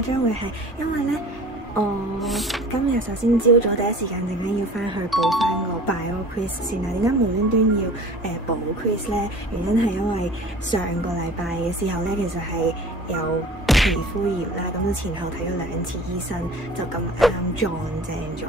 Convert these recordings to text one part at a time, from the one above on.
將會係因為咧，我今日首先朝早第一時間陣間要翻去補翻個 bio quiz 先啦。點解無端端要補 quiz 咧？原因係因為上個禮拜嘅時候咧，其實係有皮膚炎啦，咁前後睇咗2次醫生，就咁啱撞正咗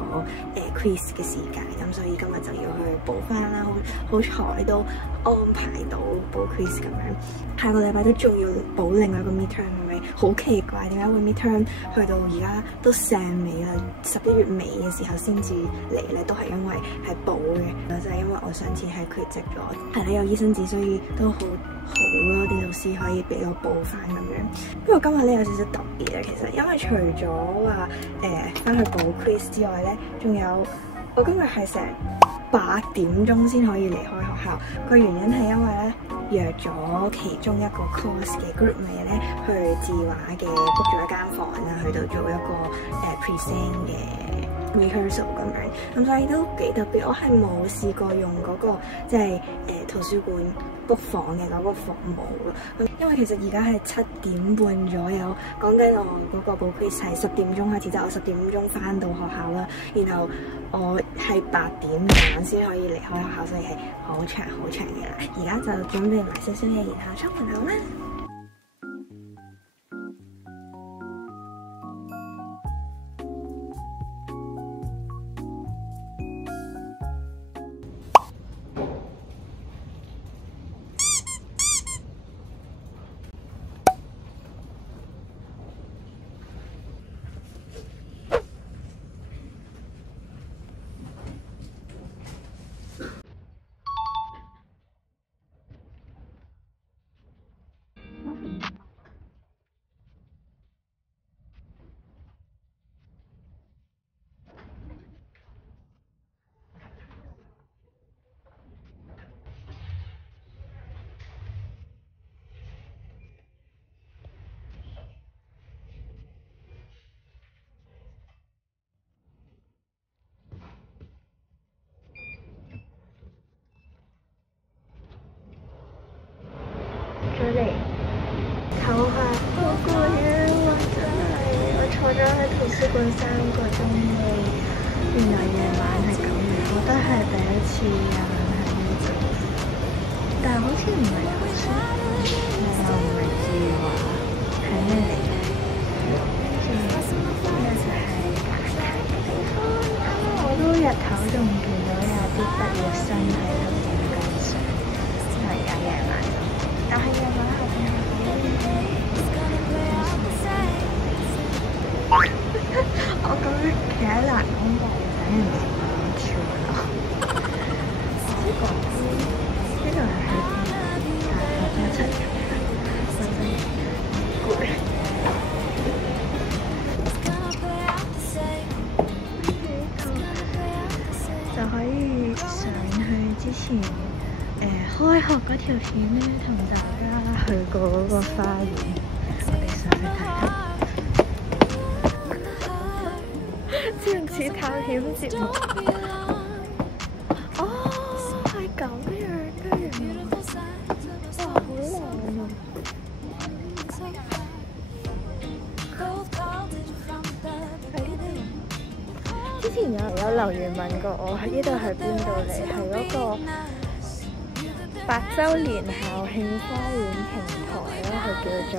quiz 嘅時間，咁所以今日就要去補翻啦。好彩都安排到補 quiz 咁樣，下個禮拜都仲要補另外一個 midterm， 係咪？好奇怪點解會 midterm 去到而家都成尾啦，11月尾嘅時候先至嚟咧，都係因為係補嘅，就係因為我上次係缺席咗，係啦有醫生紙，所以都好咯，啲老師可以俾我補翻咁樣。不過今日咧有少少特別啊，其實因為除咗話翻去補 quiz 之外咧，仲有我今日係成8點鐘先可以離開學校。個原因係因為咧約咗其中一個 course 嘅 group mate 咧去字畫嘅 book 咗一間房啦，去到做一個present 嘅 rehearsal 咁樣，咁所以都幾特別。我係冇試過用嗰個即係圖書館 book 房嘅嗰個服務咯。因為其實而家係7點半左右，講緊我嗰個補 quiz 係10點鐘開始，即係我10點鐘翻到學校啦，然後我係8點晚先可以離開學校，所以係好長嘅啦。而家就準備埋少少嘢，然後出門口啦。唞下，好攰啊！我坐咗喺圖書館3個鐘嘅，原來夜晚係咁樣，我都係第一次夜晚喺呢度，但係好似唔係圖書館，又唔係字畫，係咩嚟嘅？跟住呢就係打卡嘅地方。我都日頭仲見到有啲畢業生喺度影緊相，而家夜晚，但係夜晚後邊係好靚。我咁樣企喺欄杆度等人哋跳樓。呢度係喺邊？大家一齊做嘅，真係攰。就可以上去之前開學嗰條片咧，同大家去過嗰個花園，我哋上去睇下。似唔似探險節目？哦，係咁樣嘅原來。哇，好靚啊！喺呢度。之前有留言問過我，喺呢度係邊度嚟？係嗰個8週年校慶花園平台咯，佢叫做。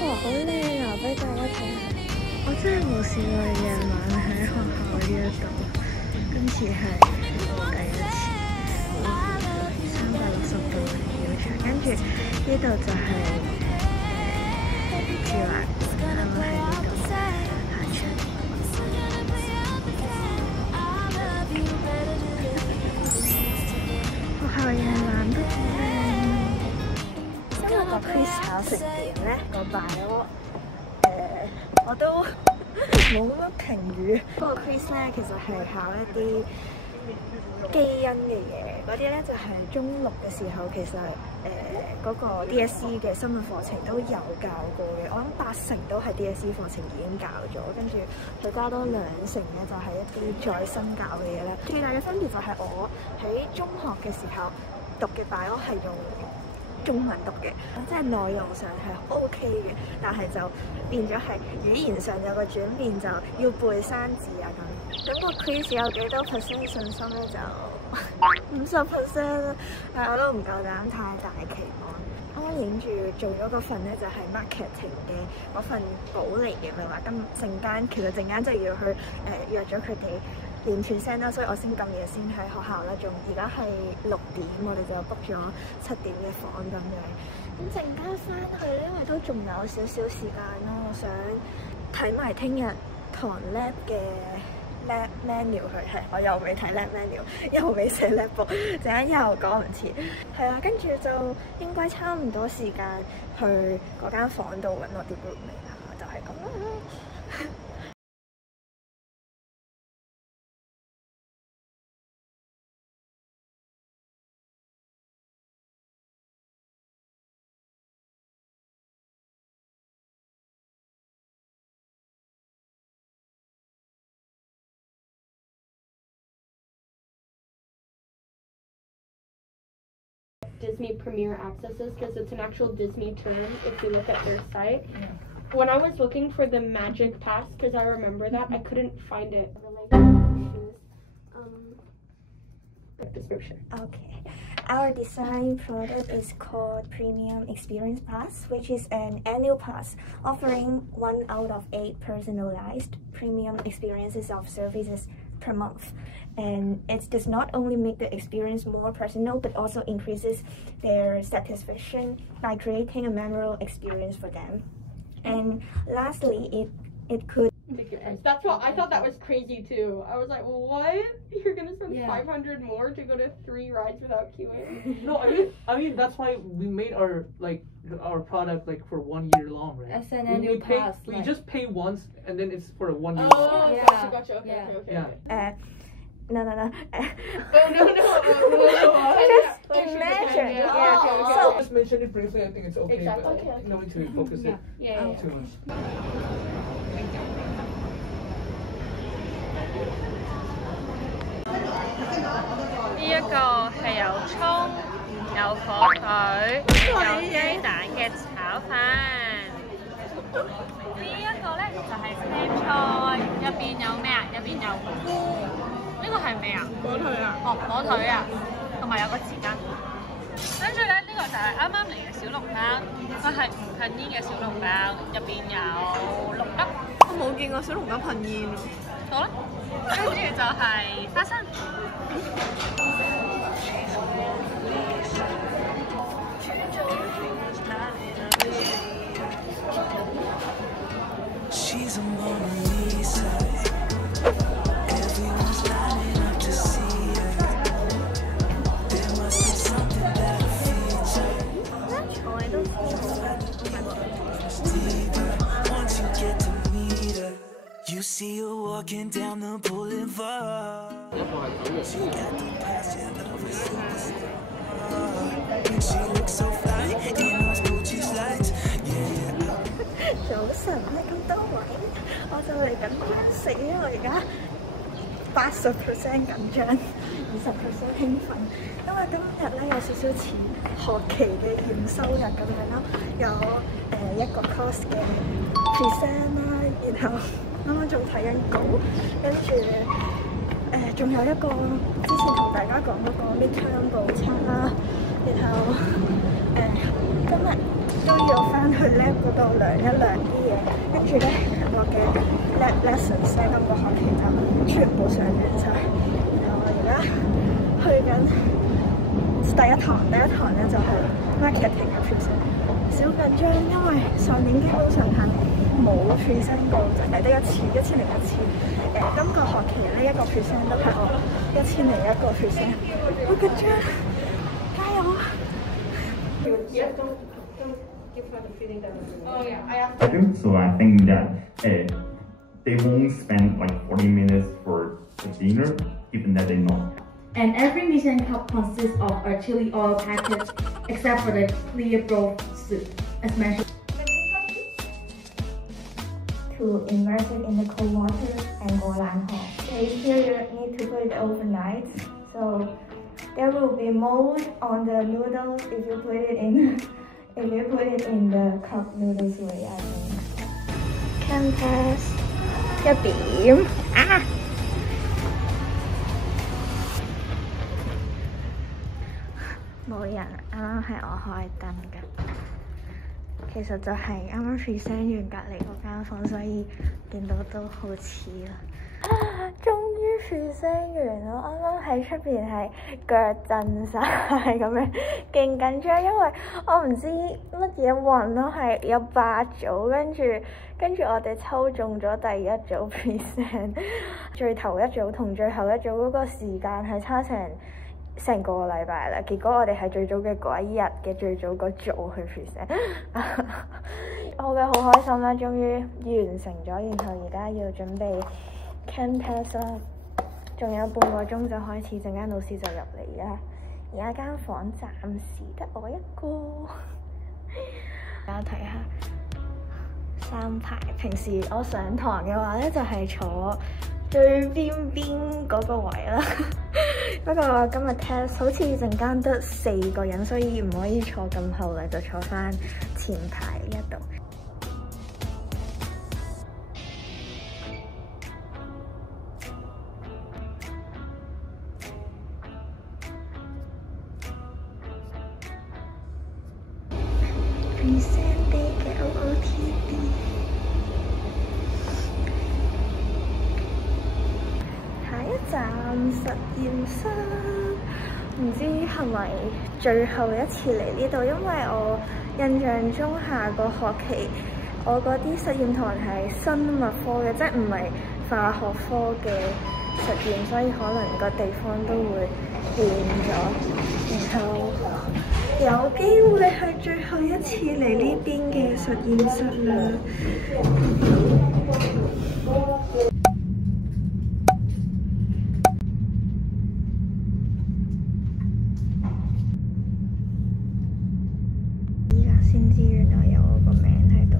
哇，好靚啊！俾大家睇下。我真係冇試過夜晚喺學校呢一度，今次係我第一次。住呢度就係住啦，啱啱喺呢度行出。學校夜晚都好靚。今日個 quiz 考成點咧？個 bio 我都冇乜評語。嗰個 quiz 咧其實係考一啲基因嘅嘢，嗰啲咧就係中六嘅時候，其實嗰個 DSE 嘅生物課程都有教過嘅。我諗80%都係 DSE 課程已經教咗，跟住再加多2成咧就係一啲再新教嘅嘢啦。最大嘅分別就係我喺中學嘅時候讀嘅 bio 係用中文讀嘅，即係內容上係 OK 嘅，但係就變咗係語言上有個轉變，就要背生字啊咁。咁個 quiz 有幾多% 信心咧？就50%，但係我都唔夠膽太大期望。啱啱影住做咗嗰份咧，就係 marketing 嘅嗰份稿嚟嘅，咪話今陣間其實陣間即係要去約咗佢哋連串聲啦，所以我先咁夜先喺學校啦，仲而家係6點，我哋就 book 咗7點嘅房咁樣。咁陣間翻去咧，因為都仲有少少時間咯，我想睇埋聽日堂 lab 嘅 lab menu 佢係，我又未睇 lab menu， 又未寫 lab book， 陣間又講唔切。係啊，跟住就應該差唔多時間去嗰間房度揾我啲 roommate 啦，就係咁啦。Disney Premier accesses because it's an actual Disney term if you look at their site. Yeah. When I was looking for the Magic Pass, because I remember that, I couldn't find it. Description. Okay. Our design product is called Premium Experience Pass, which is an annual pass offering 1 out of 8 personalized premium experiences of services per month. And it does not only make the experience more personal, but also increases their satisfaction by creating a memorable experience for them. And lastly, it could... That's what I thought. That was crazy too. I was like, what? You're gonna spend 500 more to go to 3 rides without queuing? No, I mean that's why we made our product like for 1 year long, right? As an annual pass. We just pay once and then it's for a 1 year. Oh, yeah. Gotcha. Okay. Yeah. No. No. Just imagine. Yeah. So just mention it briefly. I think it's okay. Exactly. But Okay. no need to focus it too much. 呢一個係有葱、有火腿、有雞蛋嘅炒飯。呢一個咧就係青菜，入邊有咩啊？入邊有菇。呢個係咩啊？火腿啊！哦，火腿啊，同埋有個匙羹。跟住咧，呢個就係啱啱嚟嘅小籠包，佢係唔噴煙嘅小籠包，入邊有6粒。我冇見過小籠包噴煙喎。好啦，跟住就係花生。She's a Mona Lisa. Everyone's lining up to see her. There must be something that feeds her. Once you get to meet her, you see her walking down the boulevard. She got the passion of a superstar. And she looks so fly in those Gucci slides. Yeah. 早晨咧，咁多位，我就嚟緊張死啦！我而家80% 緊張，20% 興奮，因為今日咧有少少似學期嘅驗收日咁樣啦，有一個 course 嘅 present 啦，然後啱啱仲睇緊稿，跟住仲有一個之前同大家講嗰個 midterm 補測啦，然後今日都要翻去 lab 嗰度量一量啲嘢，跟住咧我嘅 lab lessons 咧今個學期就全部上完晒，然後我而家去緊第一堂咧就係 marketing 嘅 present， 小緊張，因為上年基本上係冇 present 過，就係得一次，1001次。今個學期呢一個 present 都係我1001個 present， 好緊張，加油！So I think that they won't spend like 40 minutes for the dinner, given that they know. And every Michelin cup consists of a chili oil packet, except for the clear broth soup, as mentioned. To immerse it in the cold water and go land hot. Okay, here you need to put it overnight, so there will be mold on the noodles if you put it in the cup noodles way, I think. Campus 1點啊！冇人，啱啱係我開燈㗎。其實就係啱啱 present 完隔離嗰間房，所以見到都好似啦。終於 present 完咯！啱啱喺出邊係腳震晒咁樣，勁緊張，因為我唔知乜嘢運咯，係有8組，跟住我哋抽中咗第一組 present， 最頭一組同最後一組嗰個時間係差成個禮拜啦，結果我哋係最早嘅嗰一日嘅最早個組去 present， 好嘅，好開心啦，終於完成咗，然後而家要準備 campus 啦，仲有半個鐘就開始，陣間老師就入嚟啦。而家間房暫時得我一個，大家睇下3排。平時我上堂嘅話咧，就係坐最邊嗰個位啦。不過今日 test 好似陣間得4個人，所以唔可以坐咁後啦，就坐翻前排呢一度。present day 嘅 OOTD。下一站實驗室，唔知係咪最後一次嚟呢度？因為我印象中下個學期我嗰啲實驗堂係生物科嘅，即係唔係化學科嘅實驗，所以可能個地方都會變咗，然後有機會係最後一次嚟呢邊嘅實驗室啦。依家先知原來有我個名喺度。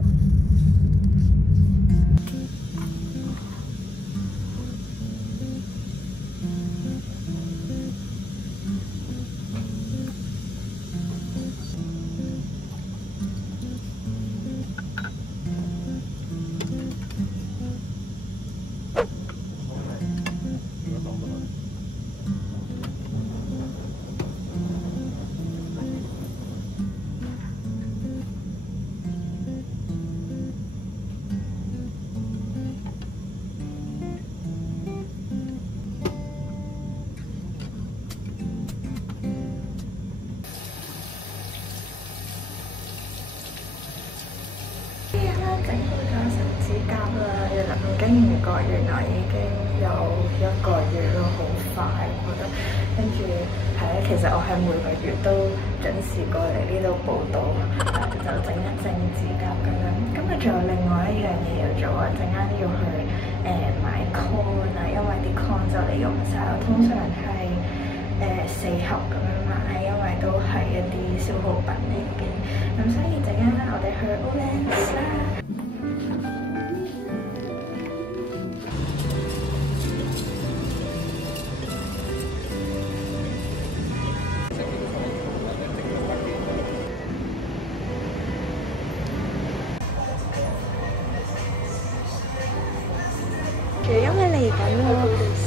整好咗成指甲啦，原來唔經唔覺，原來已經有1個月咯，好快我覺得。跟住係咧，其實我係每個月都準時過嚟呢度報到，就整一整指甲咁樣。今日仲有另外一樣嘢要做啊，陣間要去買 con 啊，因為啲 con 就嚟用晒，我通常係4盒咁樣買，因為都係一啲消耗品嚟嘅。咁所以陣間我哋去 Olens 啦。因為嚟緊我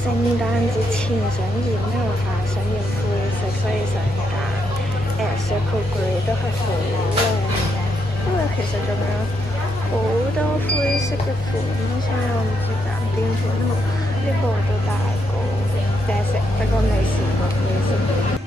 聖誕節前想染頭髮，想染灰色，所以想揀Circle Grey 都係好靚嘅。因為其實仲有好多灰色嘅款，所以我唔知揀邊款好。呢個都大個啡色，不過未試過灰色。